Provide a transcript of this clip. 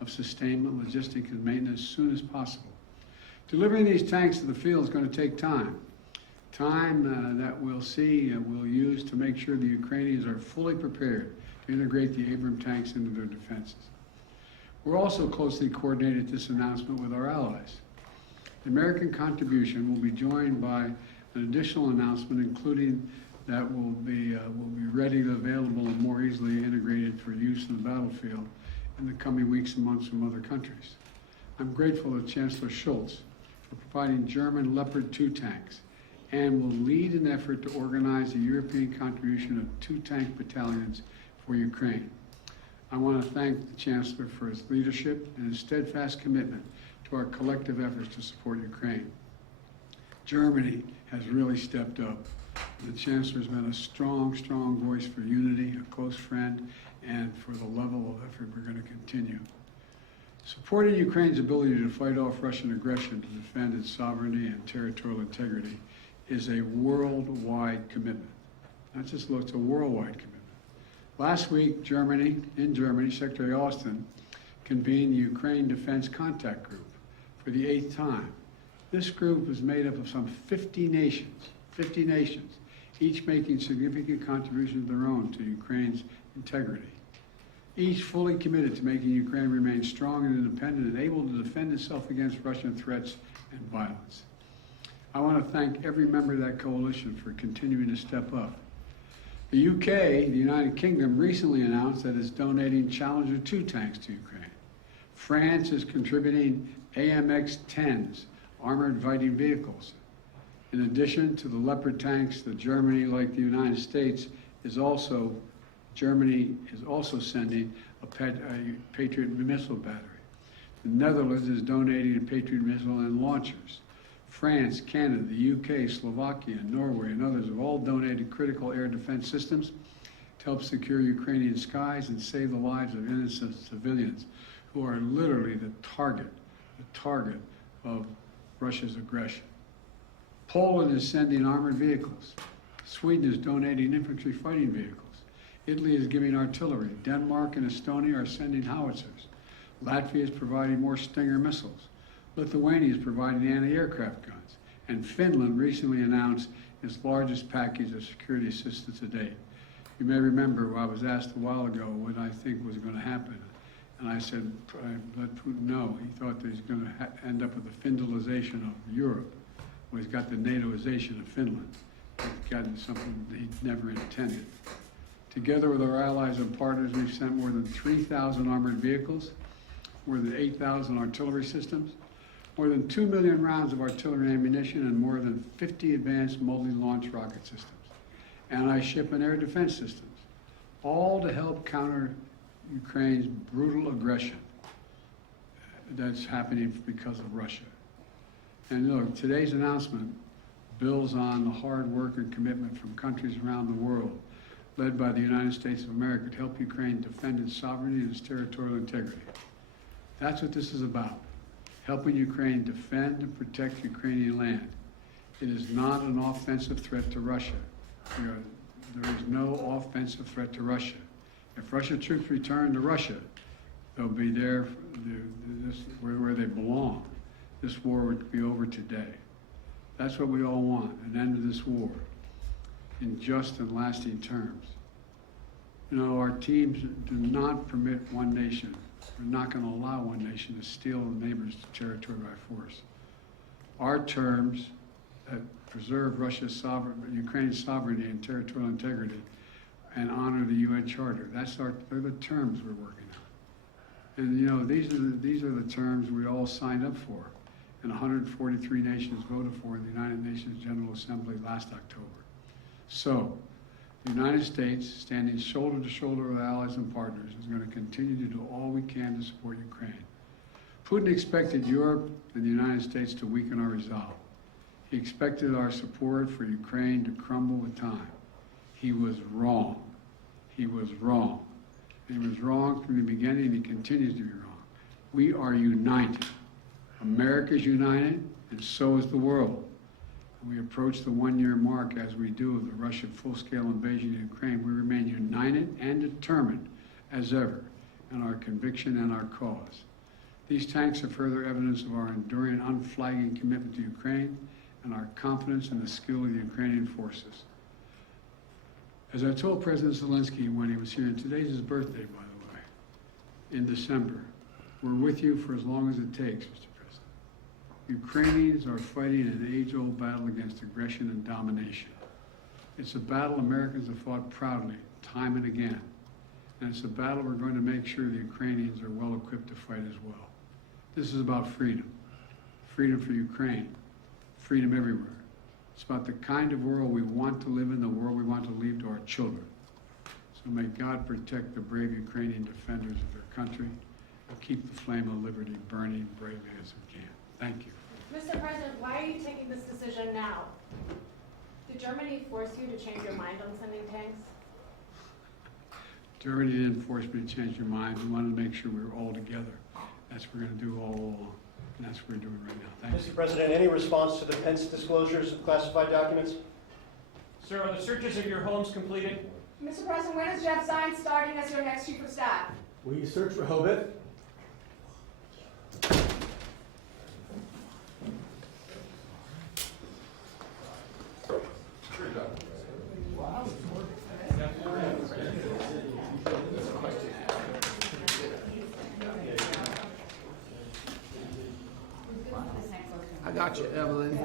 of sustainment, logistics, and maintenance as soon as possible. Delivering these tanks to the field is going to take time. Time that we'll use to make sure the Ukrainians are fully prepared to integrate the Abrams tanks into their defenses. We're also closely coordinated this announcement with our allies. The American contribution will be joined by an additional announcement, including that will be readily available and more easily integrated for use in the battlefield in the coming weeks and months from other countries. I'm grateful to Chancellor Scholz for providing German Leopard 2 tanks and will lead an effort to organize a European contribution of 2 tank battalions for Ukraine. I want to thank the Chancellor for his leadership and his steadfast commitment to our collective efforts to support Ukraine. Germany has really stepped up. The Chancellor has been a strong voice for unity, a close friend, and for the level of effort we're going to continue. Supporting Ukraine's ability to fight off Russian aggression to defend its sovereignty and territorial integrity is a worldwide commitment. Not just it's a worldwide commitment. Last week, in Germany, Secretary Austin convened the Ukraine Defense Contact Group for the 8th time. This group is made up of some 50 nations, each making significant contributions of their own to Ukraine's integrity. Each fully committed to making Ukraine remain strong and independent and able to defend itself against Russian threats and violence. I want to thank every member of that coalition for continuing to step up. The UK, the United Kingdom, recently announced that it's donating Challenger 2 tanks to Ukraine. France is contributing AMX-10s, armored fighting vehicles. In addition to the Leopard tanks, Germany, like the United States, Germany is also sending a Patriot missile battery. The Netherlands is donating a Patriot missile and launchers. France, Canada, the UK, Slovakia, Norway, and others have all donated critical air defense systems to help secure Ukrainian skies and save the lives of innocent civilians who are literally the target of Russia's aggression. Poland is sending armored vehicles. Sweden is donating infantry fighting vehicles. Italy is giving artillery. Denmark and Estonia are sending howitzers. Latvia is providing more Stinger missiles. Lithuania is providing anti-aircraft guns. And Finland recently announced its largest package of security assistance to date. You may remember I was asked a while ago what I think was going to happen. And I said, let Putin know. He thought that he's going to end up with the Finlandization of Europe. Well, he's got the NATOization of Finland. He's gotten something that he never intended. Together with our allies and partners, we've sent more than 3,000 armored vehicles, more than 8,000 artillery systems, more than 2 million rounds of artillery ammunition, and more than 50 advanced multi-launch rocket systems, anti-ship and air defense systems, all to help counter Ukraine's brutal aggression that's happening because of Russia. And look, today's announcement builds on the hard work and commitment from countries around the world, led by the United States of America, to help Ukraine defend its sovereignty and its territorial integrity. That's what this is about, helping Ukraine defend and protect Ukrainian land. It is not an offensive threat to Russia. There is no offensive threat to Russia. If Russian troops return to Russia, they'll be there where they belong. This war would be over today. That's what we all want, an end to this war in just and lasting terms. You know, our teams do not permit one nation. We're not going to allow one nation to steal a neighbor's territory by force. Our terms that preserve Ukraine's sovereignty and territorial integrity and honor the UN Charter. They're the terms we're working on. And you know, these are the terms we all signed up for, and 143 nations voted for in the United Nations General Assembly last October. So, the United States, standing shoulder to shoulder with allies and partners, is going to continue to do all we can to support Ukraine. Putin expected Europe and the United States to weaken our resolve. He expected our support for Ukraine to crumble with time. He was wrong. He was wrong. And he was wrong from the beginning, and he continues to be wrong. We are united. America is united, and so is the world. We approach the one-year mark, as we do, of the Russian full-scale invasion of Ukraine. We remain united and determined as ever in our conviction and our cause. These tanks are further evidence of our enduring, unflagging commitment to Ukraine and our confidence in the skill of the Ukrainian forces. As I told President Zelensky when he was here, and today's his birthday, by the way, in December, we're with you for as long as it takes, Mr. President. Ukrainians are fighting an age-old battle against aggression and domination. It's a battle Americans have fought proudly, time and again. And it's a battle we're going to make sure the Ukrainians are well equipped to fight as well. This is about freedom. Freedom for Ukraine. Freedom everywhere. It's about the kind of world we want to live in, the world we want to leave to our children. So may God protect the brave Ukrainian defenders of their country and keep the flame of liberty burning bravely as we can. Thank you. Mr. President, why are you taking this decision now? Did Germany force you to change your mind on sending tanks? Germany didn't force me to change your mind. We wanted to make sure we were all together. That's what we're going to do all along. And that's what we're doing right now. Thank you. Mr. President, any response to the Pence disclosures of classified documents? Sir, are the searches of your homes completed? Mr. President, when is Jeff Zients starting as your next chief of staff? Will you search for Hobit? I got you, Evelyn.